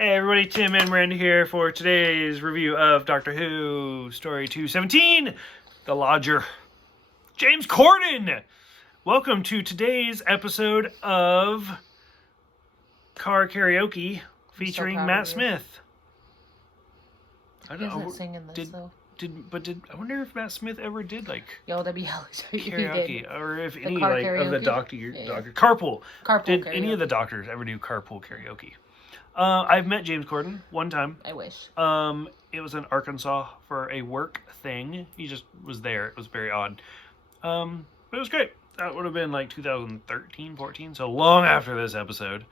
Hey everybody, Tim and Miranda here for today's review of Doctor Who, Story 217, The Lodger. James Corden! Welcome to today's episode of Car Karaoke featuring Matt Smith. I don't know. Singing this though. I wonder if Matt Smith ever did Yo, that'd be hella karaoke, or if any karaoke? of the doctor carpool. Did karaoke. Any of the doctors ever do carpool karaoke? I've met James Corden one time. I wish. It was in Arkansas for a work thing. He just was there. It was very odd. But it was great. That would have been like 2013, 14, so long after this episode.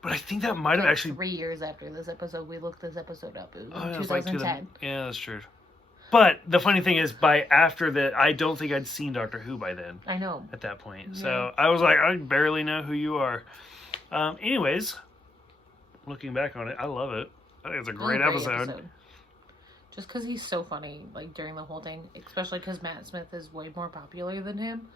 But I think that might have actually 3 years after this episode. We looked this episode up. It was 2010. 2010. Yeah, that's true. But the funny thing is, after that, I don't think I'd seen Doctor Who by then. I know. At that point. Yeah. So I was like, I barely know who you are. Anyways, looking back on it, I love it. I think it's a great episode. Just because he's so funny, during the whole thing. Especially because Matt Smith is way more popular than him.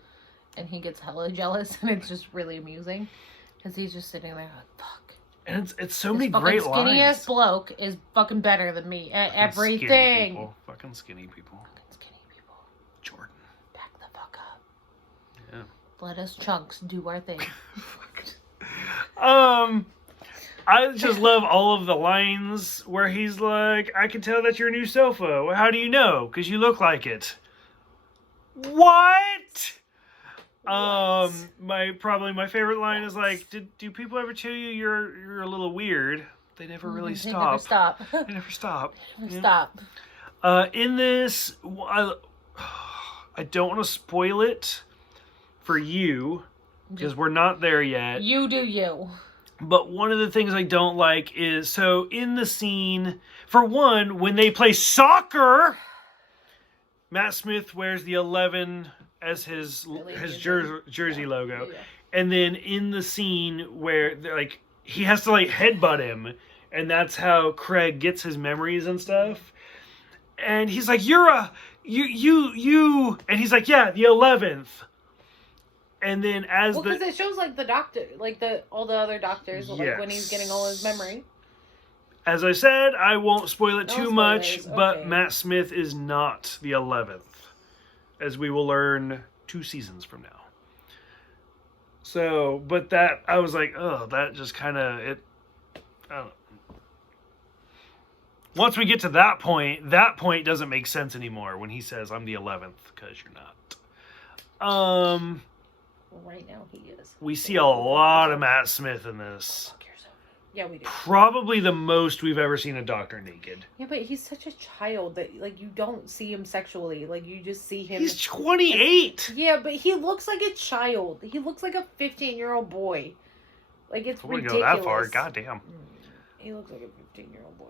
And he gets hella jealous, and it's just really amusing. Because he's just sitting there like, fuck. And it's so many great lines. Skinny ass bloke is fucking better than me at everything. Fucking skinny people. Jordan. Back the fuck up. Yeah. Let us chunks do our thing. I just love all of the lines where he's like, I can tell that's your new sofa. Well, how do you know? Because you look like it. What? My favorite line is like, do people ever tell you you're a little weird? They never really stop. They never stop. They never stop. Stop. In this, I don't want to spoil it for you because we're not there yet. You do you. But one of the things I don't like is, so in the scene, for one, when they play soccer, Matt Smith wears the 11 as his jersey logo. Yeah. And then in the scene where he has to headbutt him, and that's how Craig gets his memories and stuff. And he's like, you, and he's like, yeah, the 11th. And then because it shows the doctor, all the other doctors, yes. When he's getting all his memory. As I said, I won't spoil it too much, but Matt Smith is not the 11th, as we will learn 2 seasons from now. So, but that, I was like, oh, that just kind of, I don't know. Once we get to that point doesn't make sense anymore when he says, I'm the 11th, because you're not. Right now he is. We see a lot of Matt Smith in this. Yeah, we do. Probably the most we've ever seen a doctor naked. Yeah, but he's such a child that you don't see him sexually. You just see him. He's 28. Yeah, but he looks like a child. He looks like a 15-year-old boy. It's ridiculous. I wouldn't go that far. Goddamn. He looks like a 15-year-old boy.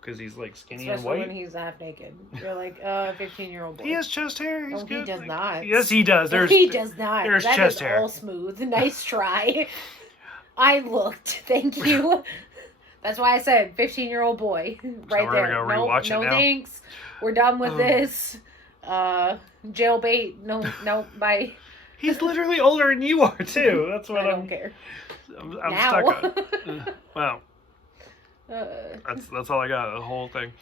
Because he's skinny especially and white. When he's half naked, you're 15-year-old boy. He has chest hair. He's good. He does not. Yes, he does. He does not. There's that chest is hair. All smooth. Nice try. I looked. Thank you. That's why I said 15-year-old boy. Right there. Go rewatch it now. Thanks. We're done with this. Jailbait. No. Bye. He's literally older than you are too. That's what I don't care. I'm stuck on. Wow. That's all I got. The whole thing.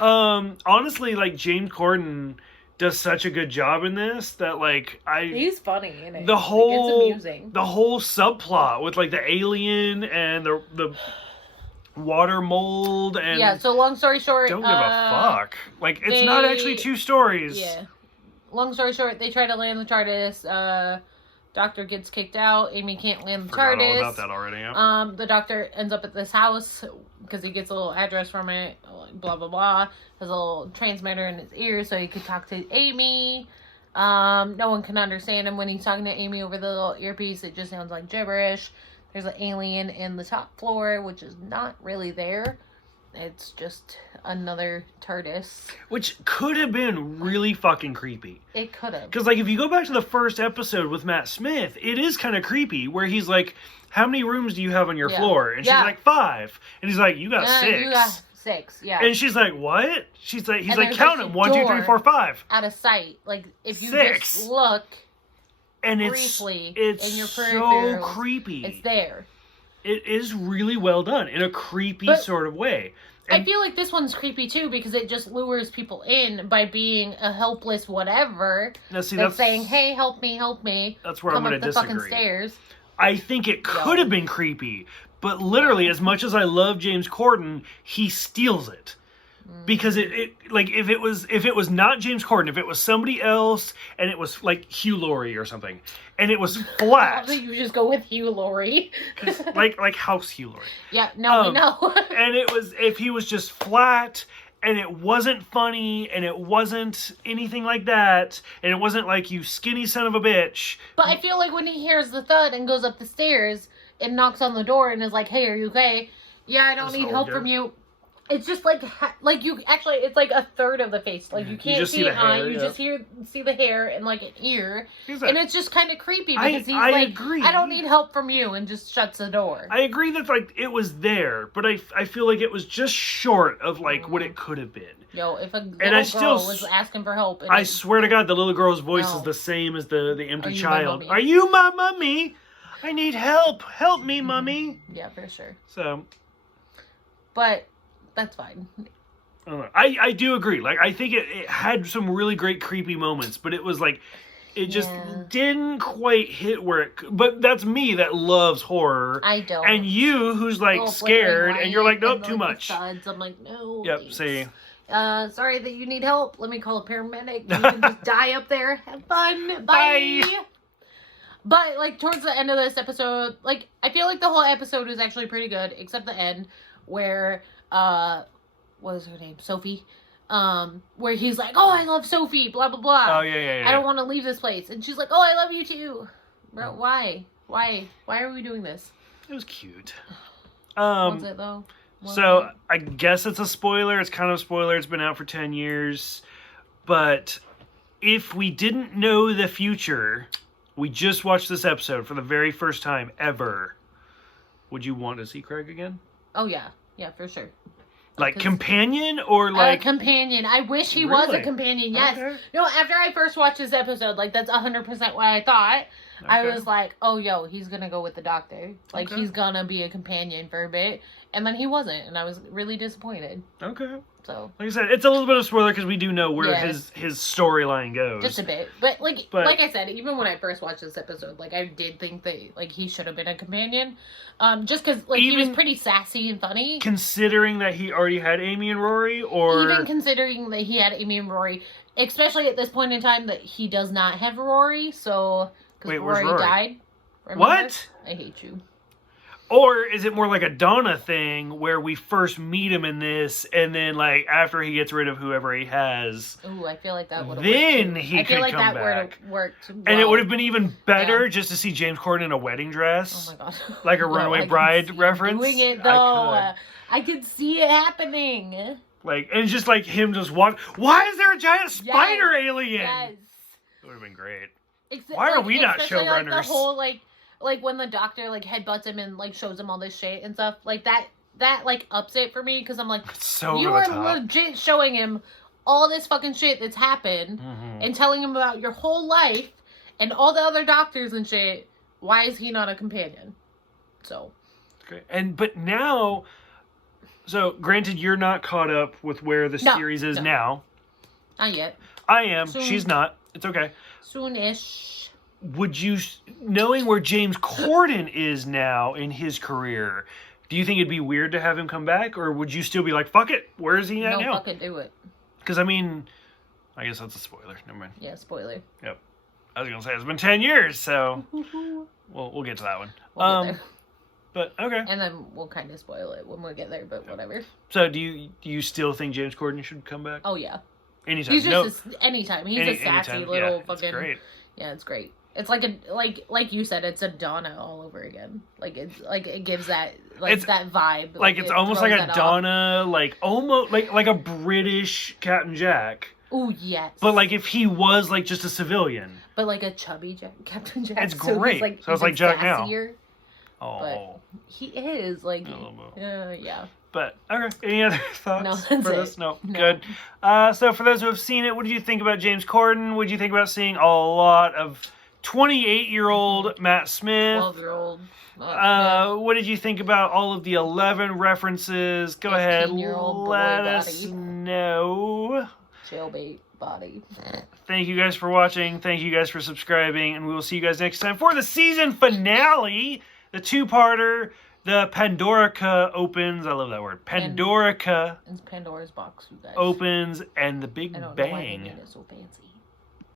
Honestly, James Corden does such a good job in this that he's funny in it. The whole it's amusing. The whole subplot with the alien and the water mold and yeah. So long story short, don't give a fuck. It's not actually 2 stories. Yeah. Long story short, they try to land the TARDIS. Doctor gets kicked out. Amy can't land the TARDIS. All about that already. Yeah. The doctor ends up at this house because he gets a little address from it. Blah blah blah. Has a little transmitter in his ear so he could talk to Amy. No one can understand him when he's talking to Amy over the little earpiece. It just sounds like gibberish. There's an alien in the top floor, which is not really there. It's just another TARDIS. Which could have been really fucking creepy. It could have. Because, if you go back to the first episode with Matt Smith, it is kind of creepy, where he's like, how many rooms do you have on your floor? And she's like, 5. And he's like, you got 6. You got 6, yeah. And she's like, what? He's like, count them. 1, 2, 3, 4, 5. Out of sight. If you 6. just look and briefly it's in your so creepy. it's there. it is really well done in a creepy sort of way. I feel like this one's creepy too because it just lures people in by being a helpless whatever. Now, see, that's saying, "Hey, help me, help me." That's where I'm going to disagree. Fucking stairs. I think it could have been creepy, but literally, as much as I love James Corden, he steals it. Because it like if it was not James Corden, if it was somebody else and it was like Hugh Laurie or something, and it was flat. You just go with Hugh Laurie. like House Hugh Laurie. Yeah, no, we know. And it was if he was just flat and it wasn't funny and it wasn't anything like that and it wasn't like you skinny son of a bitch. But I feel like when he hears the thud and goes up the stairs and knocks on the door and is like, "Hey, are you okay?" "Yeah, I don't need help from you." It's just like you actually, it's like a third of the face. Like you can't see an eye. You just see the hair and like an ear. And it's just kind of creepy because he's like, agree. "I don't need help from you," and just shuts the door. I agree that like it was there, but I feel like it was just short of like what it could have been. Yo, if a little girl was asking for help. I swear to God, the little girl's voice is the same as the empty child. Are you my mummy? I need help. Help me, mummy. Yeah, for sure. So. But. That's fine. I don't know. I do agree. Like, I think it had some really great creepy moments, but it was like, it just didn't quite hit where it could. But that's me that loves horror. I don't. And you, who's like scared, and you're like, nope, too much. Suds. I'm like, no. Yep, thanks. see. Sorry that you need help. Let me call a paramedic. You can just die up there. Have fun. Bye. But, like, towards the end of this episode, like, I feel like the whole episode was actually pretty good, except the end, where... what is her name? Sophie. Where he's like, "Oh, I love Sophie, blah, blah, blah. Oh, yeah. I don't want to leave this place." And she's like, "Oh, I love you too." Bro, why? Why are we doing this? It was cute. Was it, though? So, I guess it's a spoiler. It's kind of a spoiler. It's been out for 10 years. But if we didn't know the future, we just watched this episode for the very first time ever, would you want to see Craig again? Oh, yeah. Yeah, for sure. Like companion or like... companion. I wish he was a companion, yes. Okay. No, after I first watched this episode, like, that's 100% what I thought. Okay. I was like, oh, yo, he's gonna go with the doctor. Like, he's gonna be a companion for a bit. And then he wasn't, and I was really disappointed. Okay. So... Like I said, it's a little bit of a spoiler because we do know where his storyline goes. Just a bit. But, like I said, even when I first watched this episode, like, I did think that, like, he should have been a companion. Just because, like, he was pretty sassy and funny. Considering that he already had Amy and Rory, or... Even considering that he had Amy and Rory, especially at this point in time that he does not have Rory, so... Because Rory died. Remember? What? I hate you. Or is it more like a Donna thing where we first meet him in this, and then like after he gets rid of whoever he has, ooh, I feel like that would have then he could come back. I feel like that would have worked. Well. And it would have been even better just to see James Corden in a wedding dress. Oh my god! Like a Runaway Bride reference. Doing it though, I could see it happening. Like, and just like him just walk. Why is there a giant spider alien? Yes, it would have been great. Why are we not showrunners? Like the whole like when the doctor like headbutts him and like shows him all this shit and stuff like that like ups it for me because I'm like, so you are legit showing him all this fucking shit that's happened and telling him about your whole life and all the other doctors and shit. Why is he not a companion? So okay. But now, so granted, you're not caught up with where the series is now. Not yet. I am. Soon. She's not. It's okay. Soonish. Would you, knowing where James Corden is now in his career, do you think it'd be weird to have him come back? Or would you still be like, fuck it, where is he at now? No, fuck it, do it. Because, I mean, I guess that's a spoiler. Never mind. Yeah, spoiler. Yep. I was going to say, it's been 10 years, so we'll get to that one. We'll get there. But, okay. And then we'll kind of spoil it when we get there, but whatever. So, do you still think James Corden should come back? Oh, yeah. Anytime. He's just anytime. He's a sassy anytime. little fucking... It's great. Yeah, it's great. It's like like you said, it's a Donna all over again. Like it's like it gives that that vibe. Like it's almost like a Donna, like almost like a British Captain Jack. Oh yes. But like if he was like just a civilian. But like a chubby Captain Jack. It's great. So it's like Jack sassier, now. Oh. But he is like. Yeah. But okay, any other thoughts for this? No, good. So for those who have seen it, what did you think about James Corden? What did you think about seeing a lot of 28-year-old Matt Smith. 12-year-old. What did you think about all of the 11 references? Go ahead, 15-year-old boy let us body. know. Jailbait body. Thank you guys for watching. Thank you guys for subscribing. And we will see you guys next time for the season finale. The two-parter. The Pandorica opens. I love that word. Pandorica. It's Pandora's box, you guys. Opens. And the Big I don't Bang. know why they made it so fancy.